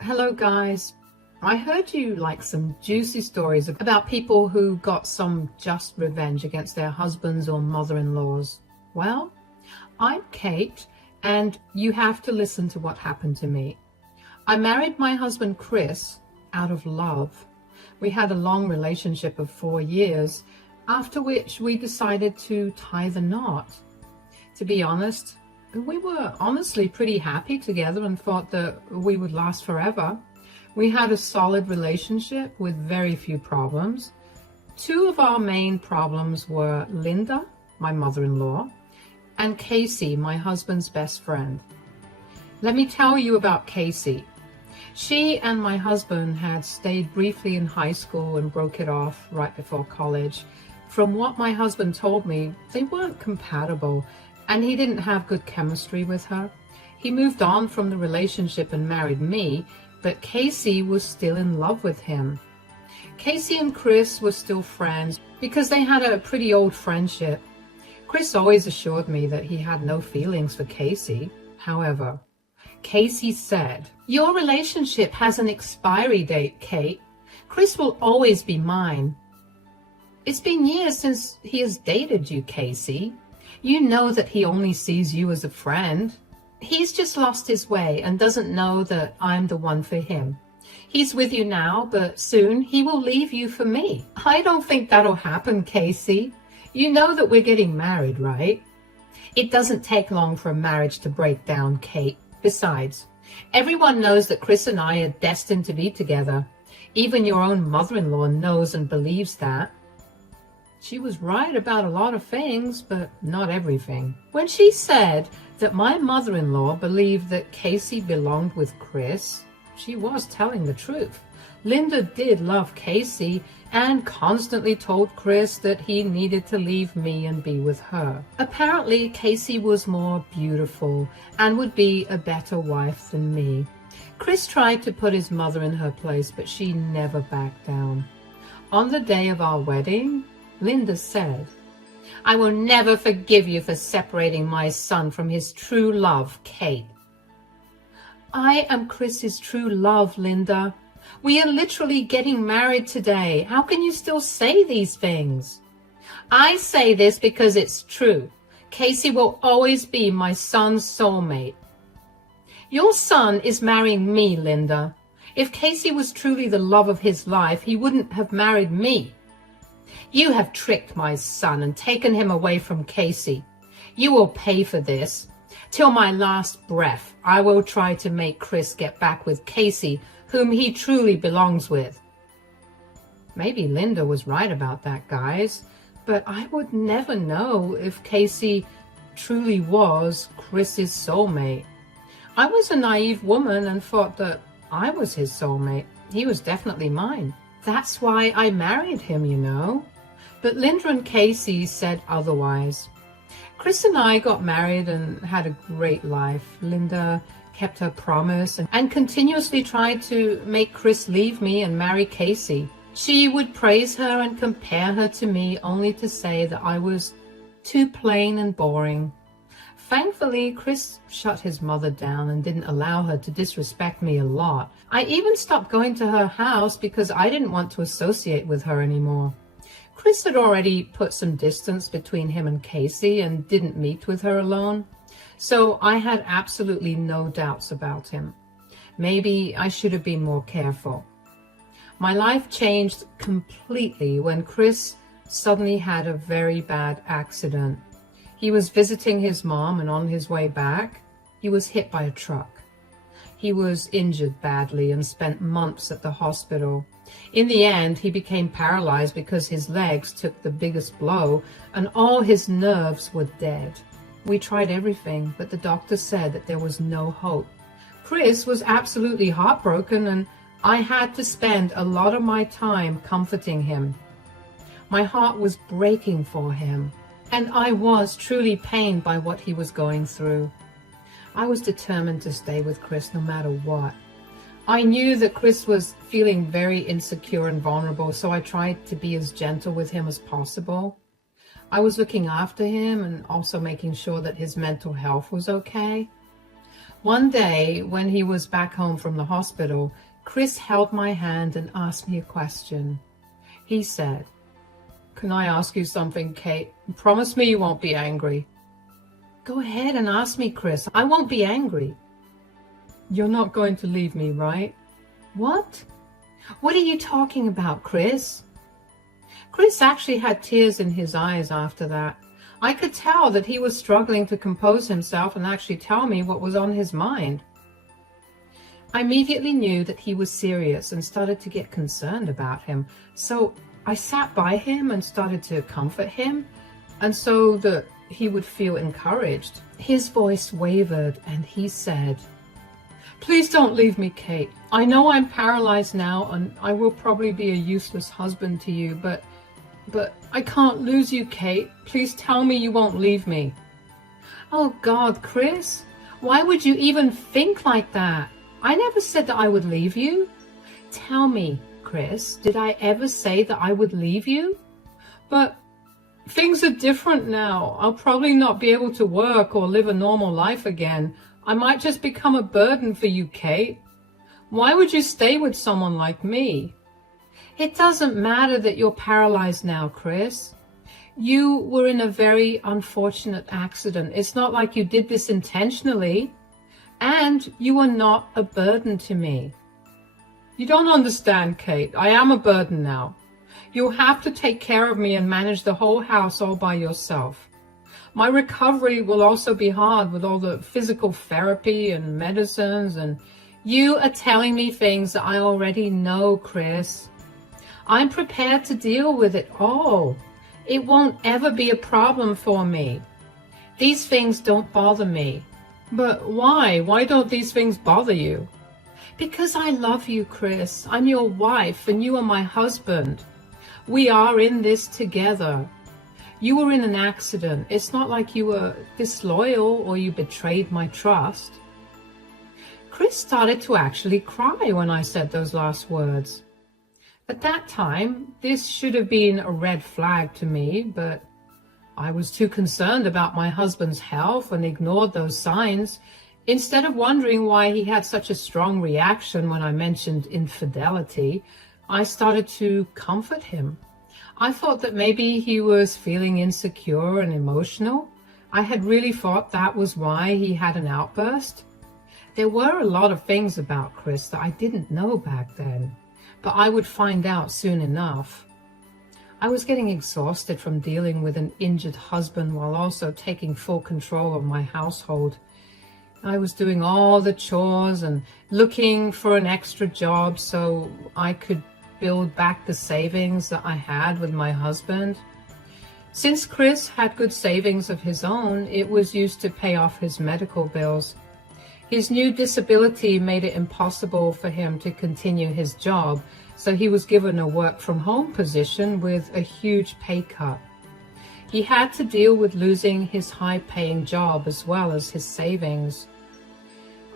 Hello guys, I heard you like some juicy stories about people who got some just revenge against their husbands or mother-in-laws. Well, I'm Kate and you have to listen to what happened to me. I married my husband Chris out of love. We had a long relationship of 4 years, after which we decided to tie the knot. To be honest, we were honestly pretty happy together and thought that we would last forever. We had a solid relationship with very few problems. Two of our main problems were Linda, my mother-in-law, and Casey, my husband's best friend. Let me tell you about Casey. She and my husband had stayed briefly in high school and broke it off right before college. From what my husband told me, they weren't compatible, and he didn't have good chemistry with her. He moved on from the relationship and married me, but Casey was still in love with him. Casey and Chris were still friends because they had a pretty old friendship. Chris always assured me that he had no feelings for Casey. However, Casey said, "Your relationship has an expiry date, Kate. Chris will always be mine." It's been years since he has dated you, Casey. You know that he only sees you as a friend. He's just lost his way and doesn't know that I'm the one for him. He's with you now, but soon he will leave you for me. I don't think that'll happen, Casey. You know that we're getting married, right? It doesn't take long for a marriage to break down, Kate. Besides, everyone knows that Chris and I are destined to be together. Even your own mother-in-law knows and believes that. She was right about a lot of things, but not everything. When she said that my mother-in-law believed that Casey belonged with Chris, she was telling the truth. Linda did love Casey and constantly told Chris that he needed to leave me and be with her. Apparently, Casey was more beautiful and would be a better wife than me. Chris tried to put his mother in her place, but she never backed down. On the day of our wedding, Linda said, "I will never forgive you for separating my son from his true love, Kate." I am Chris's true love, Linda. We are literally getting married today. How can you still say these things? I say this because it's true. Casey will always be my son's soulmate. Your son is marrying me, Linda. If Casey was truly the love of his life, he wouldn't have married me. You have tricked my son and taken him away from Casey. You will pay for this. Till my last breath, I will try to make Chris get back with Casey, whom he truly belongs with. Maybe Linda was right about that, guys, but I would never know if Casey truly was Chris's soulmate. I was a naive woman and thought that I was his soulmate. He was definitely mine. That's why I married him, you know. But Linda and Casey said otherwise. Chris and I got married and had a great life. Linda kept her promise and continuously tried to make Chris leave me and marry Casey. She would praise her and compare her to me, only to say that I was too plain and boring. Thankfully, Chris shut his mother down and didn't allow her to disrespect me a lot. I even stopped going to her house because I didn't want to associate with her anymore. Chris had already put some distance between him and Casey and didn't meet with her alone, so I had absolutely no doubts about him. Maybe I should have been more careful. My life changed completely when Chris suddenly had a very bad accident. He was visiting his mom, and on his way back, he was hit by a truck. He was injured badly and spent months at the hospital. In the end, he became paralyzed because his legs took the biggest blow and all his nerves were dead. We tried everything, but the doctor said that there was no hope. Chris was absolutely heartbroken, and I had to spend a lot of my time comforting him. My heart was breaking for him, and I was truly pained by what he was going through. I was determined to stay with Chris no matter what. I knew that Chris was feeling very insecure and vulnerable, so I tried to be as gentle with him as possible. I was looking after him and also making sure that his mental health was okay. One day, when he was back home from the hospital, Chris held my hand and asked me a question. He said, "Can I ask you something, Kate? Promise me you won't be angry." "Go ahead and ask me, Chris. I won't be angry." "You're not going to leave me, right?" "What? What are you talking about, Chris?" Chris actually had tears in his eyes after that. I could tell that he was struggling to compose himself and actually tell me what was on his mind. I immediately knew that he was serious and started to get concerned about him. So I sat by him and started to comfort him, and so that he would feel encouraged. His voice wavered and he said, "Please don't leave me, Kate. I know I'm paralyzed now and I will probably be a useless husband to you, but I can't lose you, Kate. Please tell me you won't leave me." Oh God, Chris, why would you even think like that? I never said that I would leave you. Tell me, Chris, did I ever say that I would leave you? But things are different now. I'll probably not be able to work or live a normal life again. I might just become a burden for you, Kate. Why would you stay with someone like me? It doesn't matter that you're paralyzed now, Chris. You were in a very unfortunate accident. It's not like you did this intentionally. And you are not a burden to me. You don't understand, Kate. I am a burden now. You'll have to take care of me and manage the whole house all by yourself. My recovery will also be hard with all the physical therapy and medicines, and you are telling me things that I already know, Chris. I'm prepared to deal with it all. It won't ever be a problem for me. These things don't bother me. But why? Why don't these things bother you? Because I love you, Chris. I'm your wife and you are my husband. We are in this together. You were in an accident. It's not like you were disloyal or you betrayed my trust. Chris started to actually cry when I said those last words. At that time, this should have been a red flag to me, but I was too concerned about my husband's health and ignored those signs. Instead of wondering why he had such a strong reaction when I mentioned infidelity, I started to comfort him. I thought that maybe he was feeling insecure and emotional. I had really thought that was why he had an outburst. There were a lot of things about Chris that I didn't know back then, but I would find out soon enough. I was getting exhausted from dealing with an injured husband while also taking full control of my household. I was doing all the chores and looking for an extra job so I could build back the savings that I had with my husband. Since Chris had good savings of his own, it was used to pay off his medical bills. His new disability made it impossible for him to continue his job, so he was given a work-from-home position with a huge pay cut. He had to deal with losing his high-paying job as well as his savings.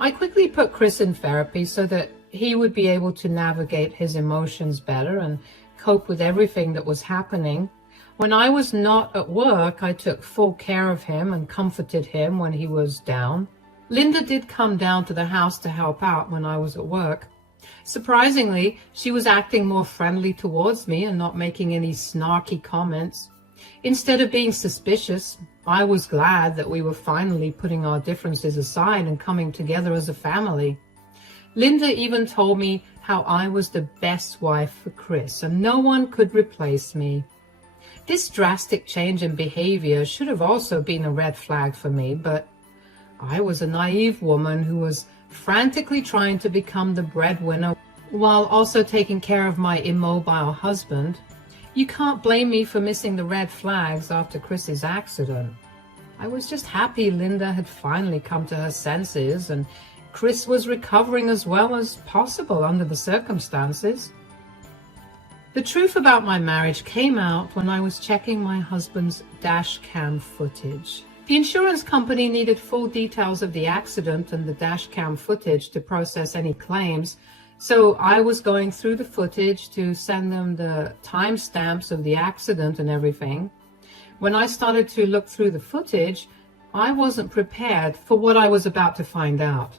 I quickly put Chris in therapy so that he would be able to navigate his emotions better and cope with everything that was happening. When I was not at work, I took full care of him and comforted him when he was down. Linda did come down to the house to help out when I was at work. Surprisingly, she was acting more friendly towards me and not making any snarky comments. Instead of being suspicious, I was glad that we were finally putting our differences aside and coming together as a family. Linda even told me how I was the best wife for Chris and no one could replace me. This drastic change in behavior should have also been a red flag for me, but I was a naive woman who was frantically trying to become the breadwinner while also taking care of my immobile husband. You can't blame me for missing the red flags after Chris's accident. I was just happy Linda had finally come to her senses and Chris was recovering as well as possible under the circumstances. The truth about my marriage came out when I was checking my husband's dash cam footage. The insurance company needed full details of the accident and the dash cam footage to process any claims, so I was going through the footage to send them the timestamps of the accident and everything. When I started to look through the footage, I wasn't prepared for what I was about to find out.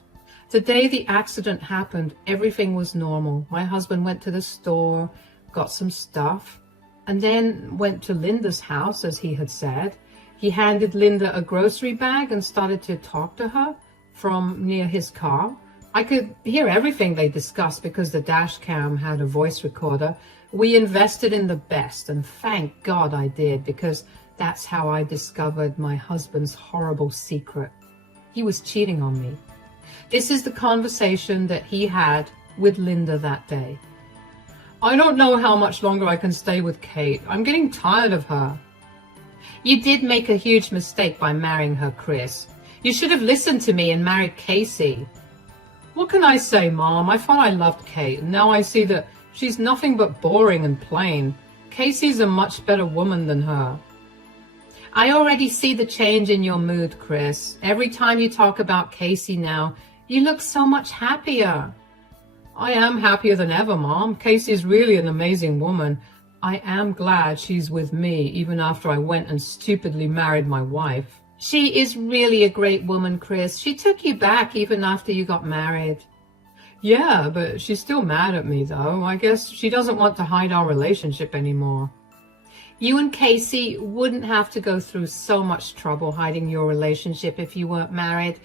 The day the accident happened, everything was normal. My husband went to the store, got some stuff, and then went to Linda's house, as he had said. He handed Linda a grocery bag and started to talk to her from near his car. I could hear everything they discussed because the dash cam had a voice recorder. We invested in the best, and thank God I did, because that's how I discovered my husband's horrible secret. He was cheating on me. This is the conversation that he had with Linda that day. "I don't know how much longer I can stay with Kate. I'm getting tired of her." "You did make a huge mistake by marrying her, Chris. You should have listened to me and married Casey." "What can I say, Mom? I thought I loved Kate, and now I see that she's nothing but boring and plain. Casey's a much better woman than her." "I already see the change in your mood, Chris. Every time you talk about Casey now, you look so much happier." "I am happier than ever, Mom. Casey's really an amazing woman. I am glad she's with me, even after I went and stupidly married my wife." "She is really a great woman, Chris. She took you back even after you got married." "Yeah, but she's still mad at me, though. I guess she doesn't want to hide our relationship anymore." "You and Casey wouldn't have to go through so much trouble hiding your relationship if you weren't married.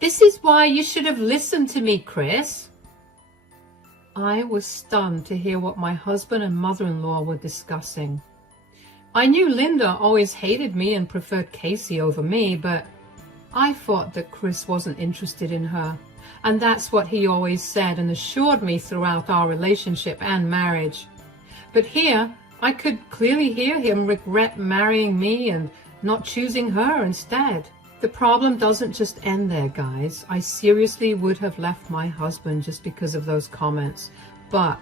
This is why you should have listened to me, Chris." I was stunned to hear what my husband and mother-in-law were discussing. I knew Linda always hated me and preferred Casey over me, but I thought that Chris wasn't interested in her. And that's what he always said and assured me throughout our relationship and marriage. But here, I could clearly hear him regret marrying me and not choosing her instead. The problem doesn't just end there, guys. I seriously would have left my husband just because of those comments. But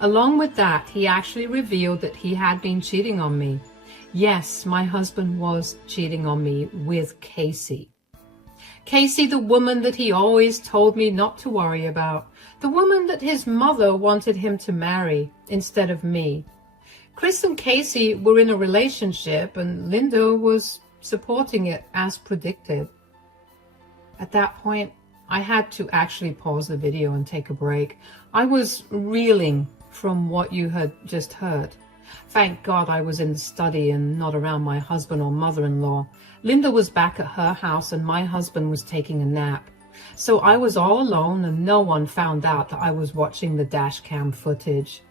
along with that, he actually revealed that he had been cheating on me. Yes, my husband was cheating on me with Casey. Casey, the woman that he always told me not to worry about. The woman that his mother wanted him to marry instead of me. Chris and Casey were in a relationship, and Linda was supporting it as predicted. At that point, I had to actually pause the video and take a break. I was reeling from what you had just heard. Thank God I was in the study and not around my husband or mother-in-law. Linda was back at her house and my husband was taking a nap. So I was all alone and no one found out that I was watching the dash cam footage.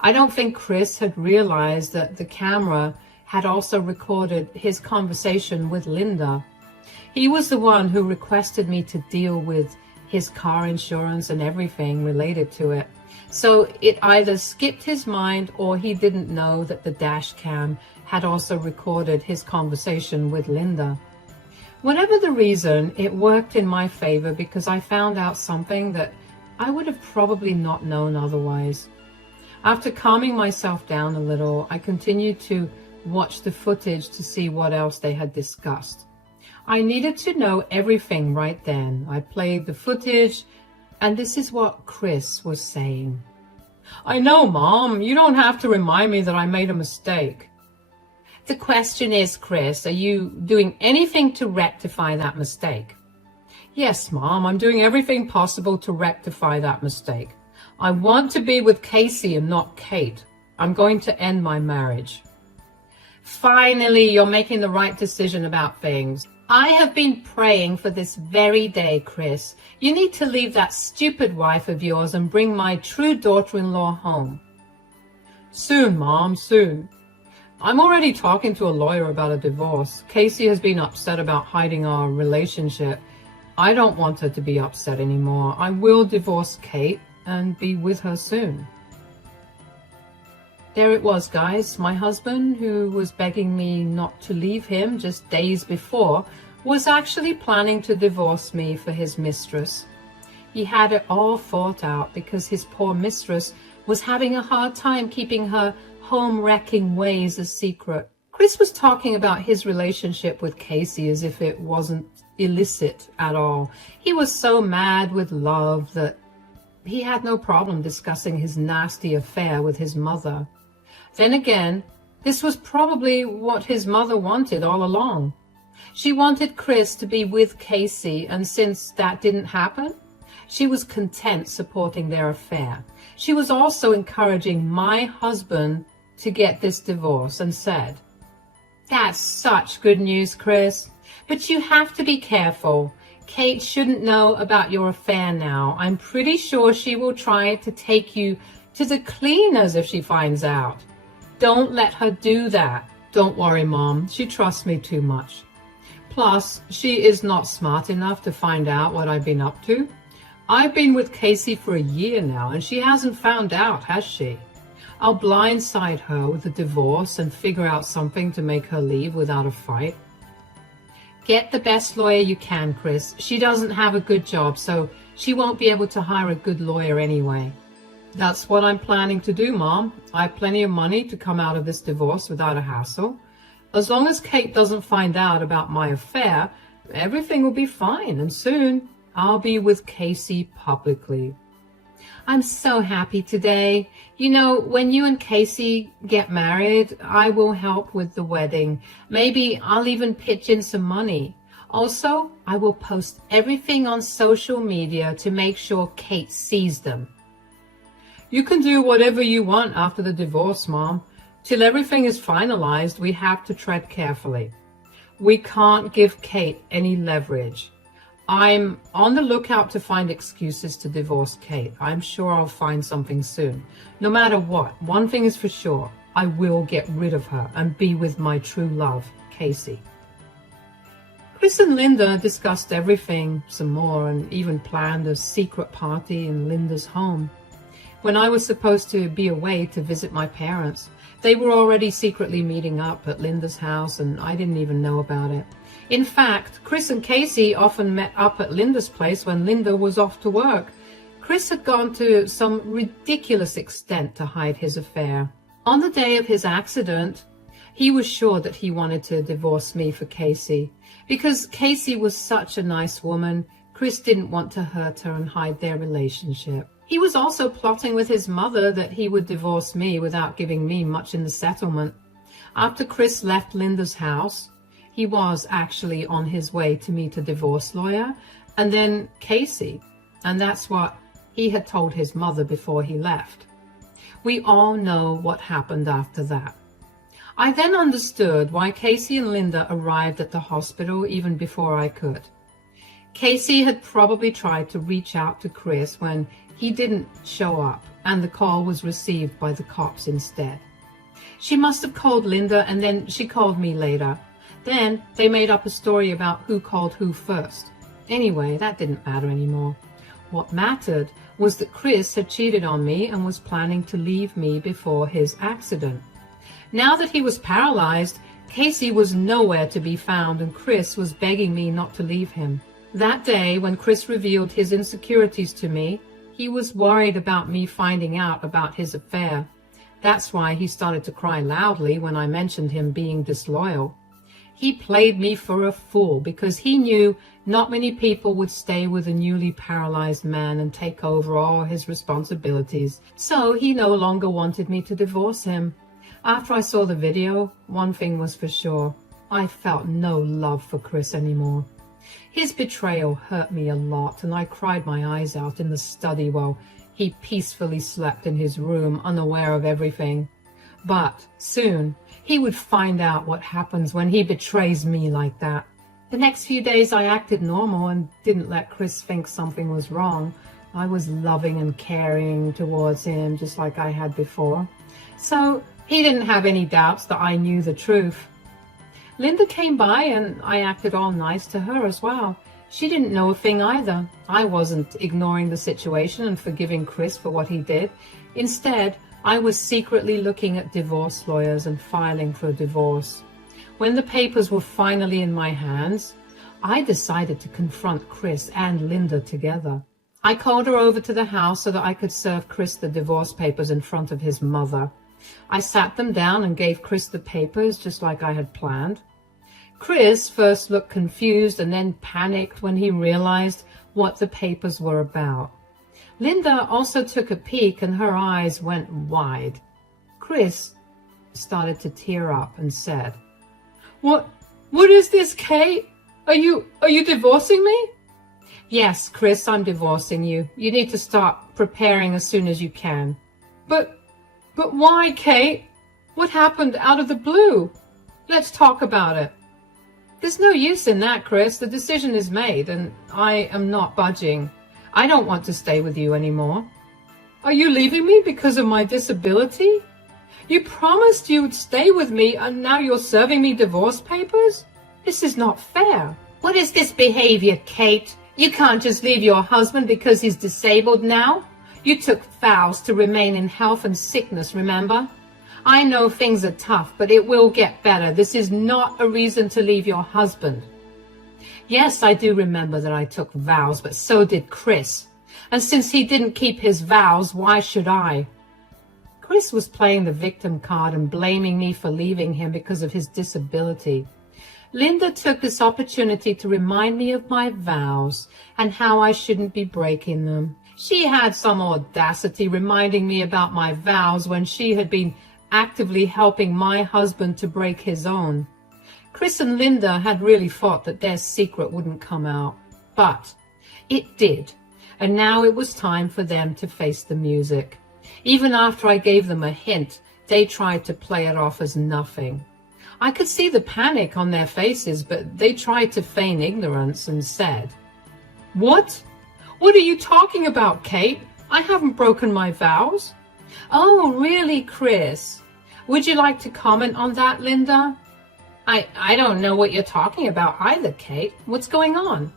I don't think Chris had realized that the camera had also recorded his conversation with Linda. He was the one who requested me to deal with his car insurance and everything related to it. So it either skipped his mind or he didn't know that the dash cam had also recorded his conversation with Linda. Whatever the reason, it worked in my favor because I found out something that I would have probably not known otherwise. After calming myself down a little, I continued to watch the footage to see what else they had discussed. I needed to know everything right then. I played the footage, and this is what Chris was saying. "I know, Mom. You don't have to remind me that I made a mistake." "The question is, Chris, are you doing anything to rectify that mistake?" "Yes, Mom. I'm doing everything possible to rectify that mistake. I want to be with Casey and not Kate. I'm going to end my marriage." Finally, you're making the right decision about things. I have been praying for this very day, Chris. You need to leave that stupid wife of yours and bring my true daughter-in-law home. Soon, Mom, soon. I'm already talking to a lawyer about a divorce. Casey has been upset about hiding our relationship. I don't want her to be upset anymore. I will divorce Kate and be with her soon. There it was, guys. My husband, who was begging me not to leave him just days before, was actually planning to divorce me for his mistress. He had it all thought out because his poor mistress was having a hard time keeping her home-wrecking ways a secret. Chris was talking about his relationship with Casey as if it wasn't illicit at all. He was so mad with love that he had no problem discussing his nasty affair with his mother. Then again, this was probably what his mother wanted all along. She wanted Chris to be with Casey, and since that didn't happen, she was content supporting their affair. She was also encouraging my husband to get this divorce and said, "That's such good news, Chris, but you have to be careful. Kate shouldn't know about your affair now. I'm pretty sure she will try to take you to the cleaners if she finds out. Don't let her do that." "Don't worry, Mom. She trusts me too much. Plus, she is not smart enough to find out what I've been up to. I've been with Casey for a year now, and she hasn't found out, has she? I'll blindside her with a divorce and figure out something to make her leave without a fight." "Get the best lawyer you can, Chris. She doesn't have a good job, so she won't be able to hire a good lawyer anyway." "That's what I'm planning to do, Mom. I have plenty of money to come out of this divorce without a hassle. As long as Kate doesn't find out about my affair, everything will be fine, and soon I'll be with Casey publicly." "I'm so happy today. You know, when you and Casey get married, I will help with the wedding. Maybe I'll even pitch in some money. Also, I will post everything on social media to make sure Kate sees them." "You can do whatever you want after the divorce, Mom. Till everything is finalized, we have to tread carefully. We can't give Kate any leverage. I'm on the lookout to find excuses to divorce Kate. I'm sure I'll find something soon. No matter what, one thing is for sure, I will get rid of her and be with my true love, Casey." Chris and Linda discussed everything some more and even planned a secret party in Linda's home. When I was supposed to be away to visit my parents, they were already secretly meeting up at Linda's house, and I didn't even know about it. In fact, Chris and Casey often met up at Linda's place when Linda was off to work. Chris had gone to some ridiculous extent to hide his affair. On the day of his accident, he was sure that he wanted to divorce me for Casey. Because Casey was such a nice woman, Chris didn't want to hurt her and hide their relationship. He was also plotting with his mother that he would divorce me without giving me much in the settlement. After Chris left Linda's house, he was actually on his way to meet a divorce lawyer, and then Casey, and that's what he had told his mother before he left. We all know what happened after that. I then understood why Casey and Linda arrived at the hospital even before I could. Casey had probably tried to reach out to Chris when he didn't show up, and the call was received by the cops instead. She must have called Linda, and then she called me later. Then they made up a story about who called who first. Anyway, that didn't matter anymore. What mattered was that Chris had cheated on me and was planning to leave me before his accident. Now that he was paralyzed, Casey was nowhere to be found, and Chris was begging me not to leave him. That day, when Chris revealed his insecurities to me, he was worried about me finding out about his affair. That's why he started to cry loudly when I mentioned him being disloyal. He played me for a fool because he knew not many people would stay with a newly paralyzed man and take over all his responsibilities. So he no longer wanted me to divorce him. After I saw the video, one thing was for sure. I felt no love for Chris anymore. His betrayal hurt me a lot, and I cried my eyes out in the study while he peacefully slept in his room, unaware of everything. But soon, he would find out what happens when he betrays me like that. The next few days I acted normal and didn't let Chris think something was wrong. I was loving and caring towards him just like I had before. So he didn't have any doubts that I knew the truth. Linda came by and I acted all nice to her as well. She didn't know a thing either. I wasn't ignoring the situation and forgiving Chris for what he did. Instead, I was secretly looking at divorce lawyers and filing for a divorce. When the papers were finally in my hands, I decided to confront Chris and Linda together. I called her over to the house so that I could serve Chris the divorce papers in front of his mother. I sat them down and gave Chris the papers just like I had planned. Chris first looked confused and then panicked when he realized what the papers were about. Linda also took a peek and her eyes went wide. Chris started to tear up and said, What What is this, Kate? Are you divorcing me? Yes, Chris, I'm divorcing you. You need to start preparing as soon as you can. But why, Kate? What happened out of the blue? Let's talk about it. There's no use in that, Chris. The decision is made, and I am not budging. I don't want to stay with you anymore. Are you leaving me because of my disability? You promised you'd stay with me, and now you're serving me divorce papers? This is not fair. What is this behavior, Kate? You can't just leave your husband because he's disabled now. You took vows to remain in health and sickness, remember? I know things are tough, but it will get better. This is not a reason to leave your husband. Yes, I do remember that I took vows, but so did Chris. And since he didn't keep his vows, why should I? Chris was playing the victim card and blaming me for leaving him because of his disability. Linda took this opportunity to remind me of my vows and how I shouldn't be breaking them. She had some audacity reminding me about my vows when she had been actively helping my husband to break his own. Chris and Linda had really thought that their secret wouldn't come out, but it did, and now it was time for them to face the music. Even after I gave them a hint, they tried to play it off as nothing. I could see the panic on their faces, but they tried to feign ignorance and said, "What? What are you talking about, Kate? I haven't broken my vows." "Oh, really, Chris? Would you like to comment on that, Linda?" I don't know what you're talking about either, Kate. What's going on?"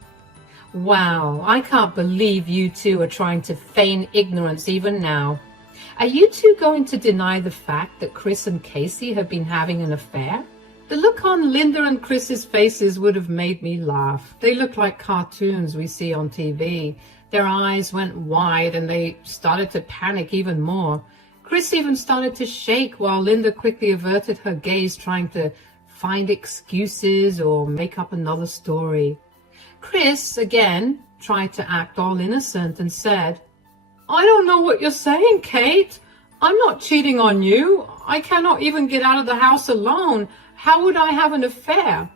"Wow, I can't believe you two are trying to feign ignorance even now. Are you two going to deny the fact that Chris and Casey have been having an affair?" The look on Linda and Chris's faces would have made me laugh. They looked like cartoons we see on TV. Their eyes went wide and they started to panic even more. Chris even started to shake while Linda quickly averted her gaze, trying to find excuses or make up another story. Chris, again, tried to act all innocent and said, "I don't know what you're saying, Kate. I'm not cheating on you. I cannot even get out of the house alone. How would I have an affair?"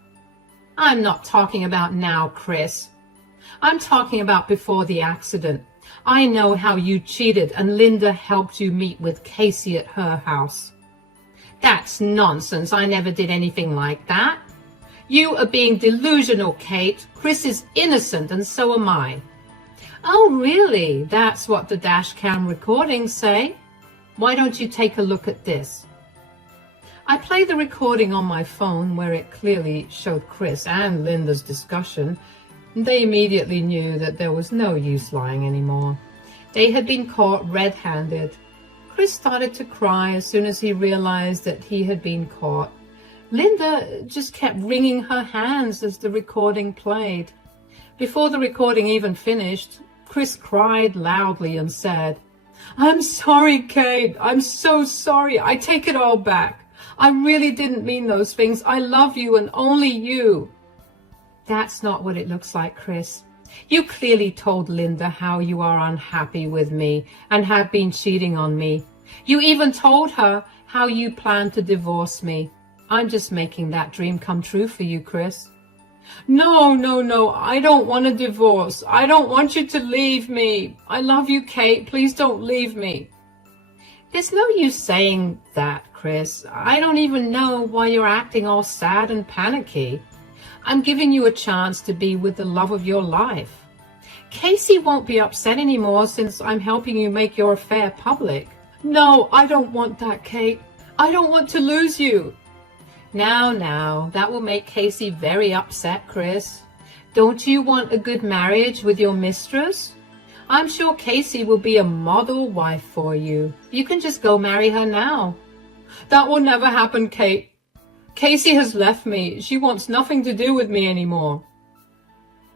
"I'm not talking about now, Chris. I'm talking about before the accident. I know how you cheated and Linda helped you meet with Casey at her house." "That's nonsense. I never did anything like that." "You are being delusional, Kate. Chris is innocent and so am I." "Oh, really? That's what the dash cam recordings say? Why don't you take a look at this?" I played the recording on my phone where it clearly showed Chris and Linda's discussion. They immediately knew that there was no use lying anymore. They had been caught red-handed. Chris started to cry as soon as he realized that he had been caught. Linda just kept wringing her hands as the recording played. Before the recording even finished, Chris cried loudly and said, "I'm sorry, Kate. I'm so sorry. I take it all back. I really didn't mean those things. I love you and only you." "That's not what it looks like, Chris. You clearly told Linda how you are unhappy with me and have been cheating on me. You even told her how you plan to divorce me. I'm just making that dream come true for you, Chris." No, I don't want a divorce. I don't want you to leave me. I love you, Kate. Please don't leave me." "There's no use saying that, Chris. I don't even know why you're acting all sad and panicky. I'm giving you a chance to be with the love of your life. Casey won't be upset anymore since I'm helping you make your affair public." "No, I don't want that, Kate. I don't want to lose you." Now, that will make Casey very upset, Chris. Don't you want a good marriage with your mistress? I'm sure Casey will be a model wife for you. You can just go marry her now." "That will never happen, Kate. Casey has left me. She wants nothing to do with me anymore."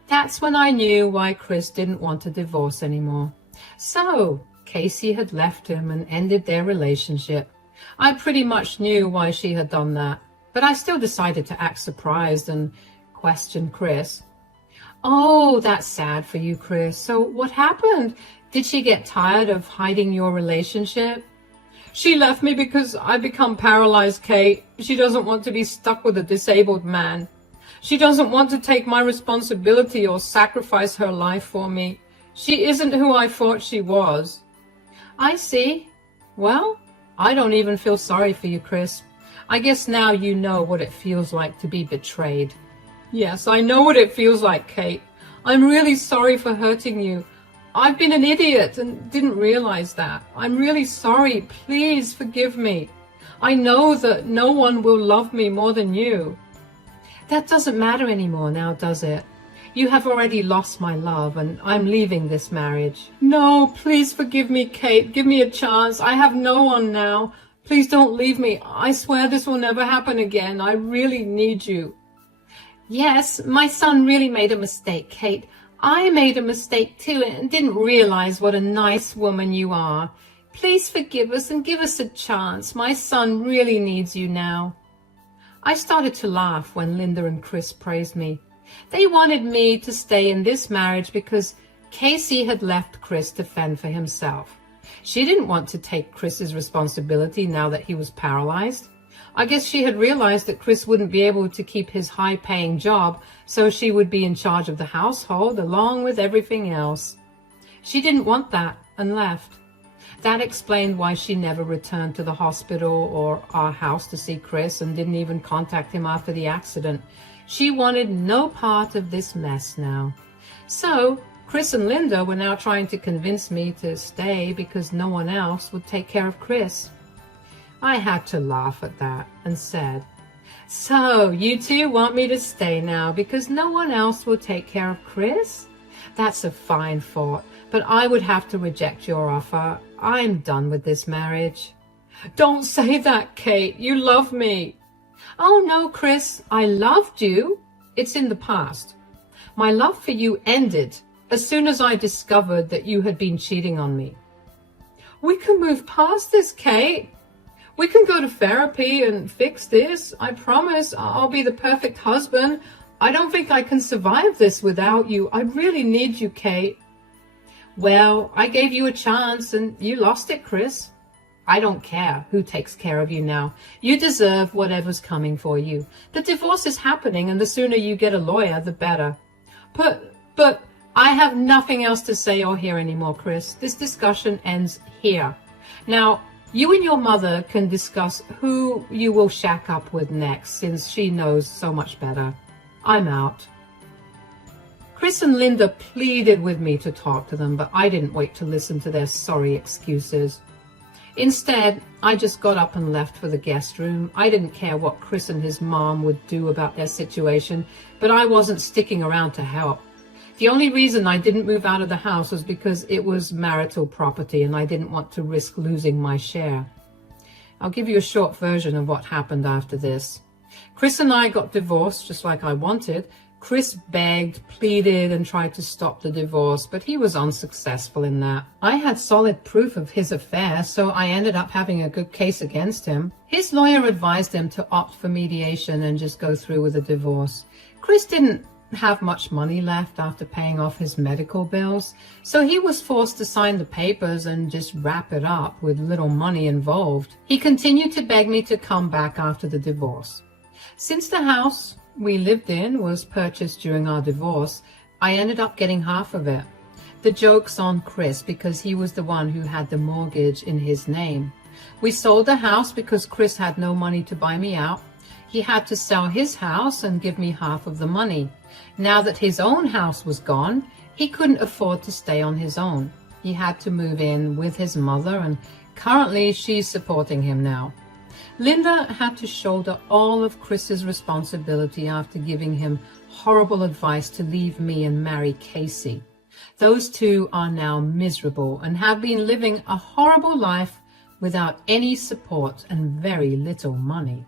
That's when I knew why Chris didn't want a divorce anymore. So, Casey had left him and ended their relationship. I pretty much knew why she had done that, but I still decided to act surprised and question Chris. "Oh, that's sad for you, Chris. So what happened? Did she get tired of hiding your relationship?" "She left me because I become paralyzed, Kate. She doesn't want to be stuck with a disabled man. She doesn't want to take my responsibility or sacrifice her life for me. She isn't who I thought she was." "I see. Well, I don't even feel sorry for you, Chris. I guess now you know what it feels like to be betrayed." "Yes, I know what it feels like, Kate. I'm really sorry for hurting you. I've been an idiot and didn't realize that. I'm really sorry. Please forgive me. I know that no one will love me more than you." "That doesn't matter anymore now, does it? You have already lost my love, and I'm leaving this marriage." "No, please forgive me, Kate. Give me a chance. I have no one now. Please don't leave me. I swear this will never happen again. I really need you." "Yes, my son really made a mistake, Kate. I made a mistake too and didn't realize what a nice woman you are. Please forgive us and give us a chance. My son really needs you now." I started to laugh when Linda and Chris praised me. They wanted me to stay in this marriage because Casey had left Chris to fend for himself. She didn't want to take Chris's responsibility now that he was paralyzed. I guess she had realized that Chris wouldn't be able to keep his high-paying job, so she would be in charge of the household along with everything else. She didn't want that and left. That explained why she never returned to the hospital or our house to see Chris and didn't even contact him after the accident. She wanted no part of this mess now. So Chris and Linda were now trying to convince me to stay because no one else would take care of Chris. I had to laugh at that and said, "So you two want me to stay now because no one else will take care of Chris? That's a fine thought, but I would have to reject your offer. I'm done with this marriage." "Don't say that, Kate. You love me." "Oh no, Chris, I loved you. It's in the past. My love for you ended as soon as I discovered that you had been cheating on me." "We can move past this, Kate. We can go to therapy and fix this. I promise I'll be the perfect husband. I don't think I can survive this without you. I really need you, Kate." "Well, I gave you a chance and you lost it, Chris. I don't care who takes care of you now. You deserve whatever's coming for you. The divorce is happening, and the sooner you get a lawyer, the better." But I have nothing else to say or hear anymore, Chris. This discussion ends here. Now, you and your mother can discuss who you will shack up with next, since she knows so much better. I'm out. Chris and Linda pleaded with me to talk to them, but I didn't wait to listen to their sorry excuses. Instead, I just got up and left for the guest room. I didn't care what Chris and his mom would do about their situation, but I wasn't sticking around to help. The only reason I didn't move out of the house was because it was marital property and I didn't want to risk losing my share. I'll give you a short version of what happened after this. Chris and I got divorced just like I wanted. Chris begged, pleaded, and tried to stop the divorce, but he was unsuccessful in that. I had solid proof of his affair, so I ended up having a good case against him. His lawyer advised him to opt for mediation and just go through with the divorce. Chris didn't have much money left after paying off his medical bills, so he was forced to sign the papers and just wrap it up with little money involved. He continued to beg me to come back after the divorce. Since the house we lived in was purchased during our divorce, I ended up getting half of it. The joke's on Chris because he was the one who had the mortgage in his name. We sold the house because Chris had no money to buy me out. He had to sell his house and give me half of the money. Now that his own house was gone, he couldn't afford to stay on his own. He had to move in with his mother, and currently she's supporting him now. Linda had to shoulder all of Chris's responsibility after giving him horrible advice to leave me and marry Casey. Those two are now miserable and have been living a horrible life without any support and very little money.